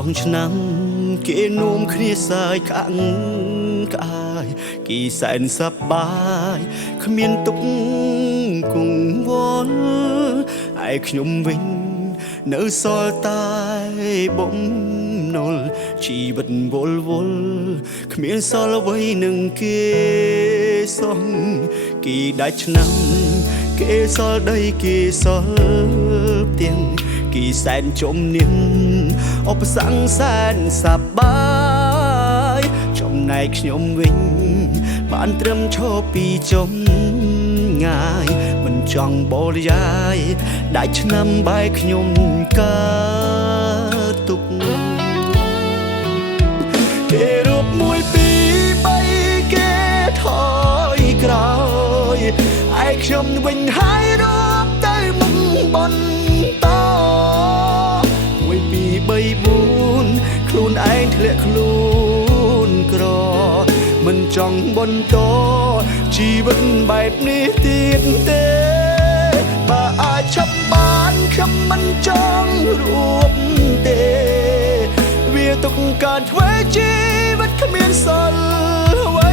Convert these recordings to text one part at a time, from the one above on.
2 ឆ្នាំគេនោមគ្នាសាយខាងកាយគីសែនសប្បាយគ្មានទុកគង្វល់ឯខ្ញុំវិញនៅសល់តែបំណុលជីវិតវល់វល់គ្មានសល់អ្វីនឹងគេសោះគីដាច់ឆ្នាំគេសល់ដីគេសល់ផ្ទាំងគីសែនជុំនាងឧបសង្ឃសែនសប្បាយចំណែកខ្ញុំវិញបានត្រឹមឈរពីចំងាយមិនចង់បរិយាយដាច់ឆ្នាំបែកខ្ញុំកើតទុកគេរូប1 2 3គេថយក្រោយឯខ្ញុំវិញហើយរូបទៅមុខបន្ត1 2 3 4ខ្លួនឯងធ្លាក់ខ្លួនក្រមិនចង់បន្តជីវិតបែបនេះទៀតទេបើអាចឆាប់បានខ្ញុំមិនចង់រួបទេវាទុកការធ្វើជីវិតគ្មានសល់អ្វី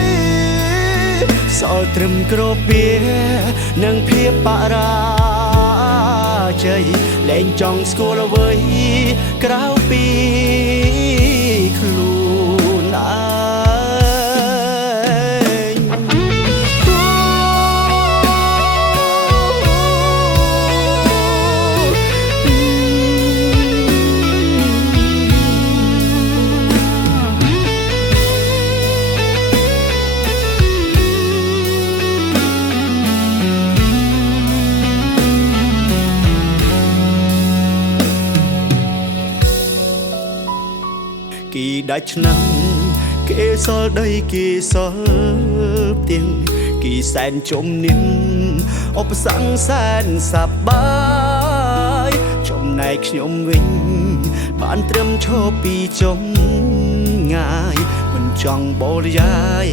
សល់ត្រឹមក្រពៀនិងភាពបរាជ័យលែងចង់ស្គាល់អ្វីក្រៅពីខ្លួនឯងគីដាច់ឆ្នាំគេសល់ដីគេសល់ផ្ទាំងគីសែនជុំនាងឧបសង្ឃសែនសប្បាយចំណែកខ្ញុំវិញបានត្រឹមឈរពីចំងាយមិនចង់បរិយាយ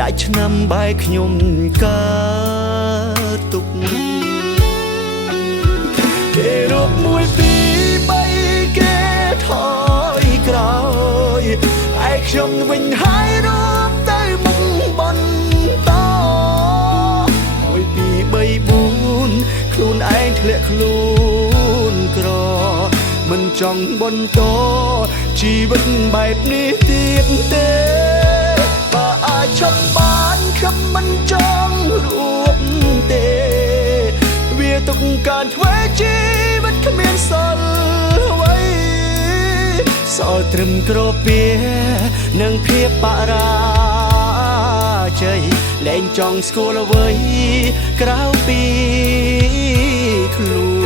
ដាច់ឆ្នាំបែកខ្ញុំកើតទុកគេរូប1 2 3គេថយក្រោយឯខ្ញុំវិញហើយរូបទៅមុខបន្ត1 2 3 4ខ្លួនឯងធ្លាក់ខ្លួនក្រមិនចង់បន្តជីវិតបែបនេះទៀតទេបើអាចឆាប់បានខ្ញុំមិនចង់រួបទេវាទុកការធ្វើជីវិតគ្មានសល់អ្វីសល់ត្រឹមក្រពៀនិងភាពបរាជ័យលែងចង់ស្គាល់អ្វីក្រៅពីខ្លួន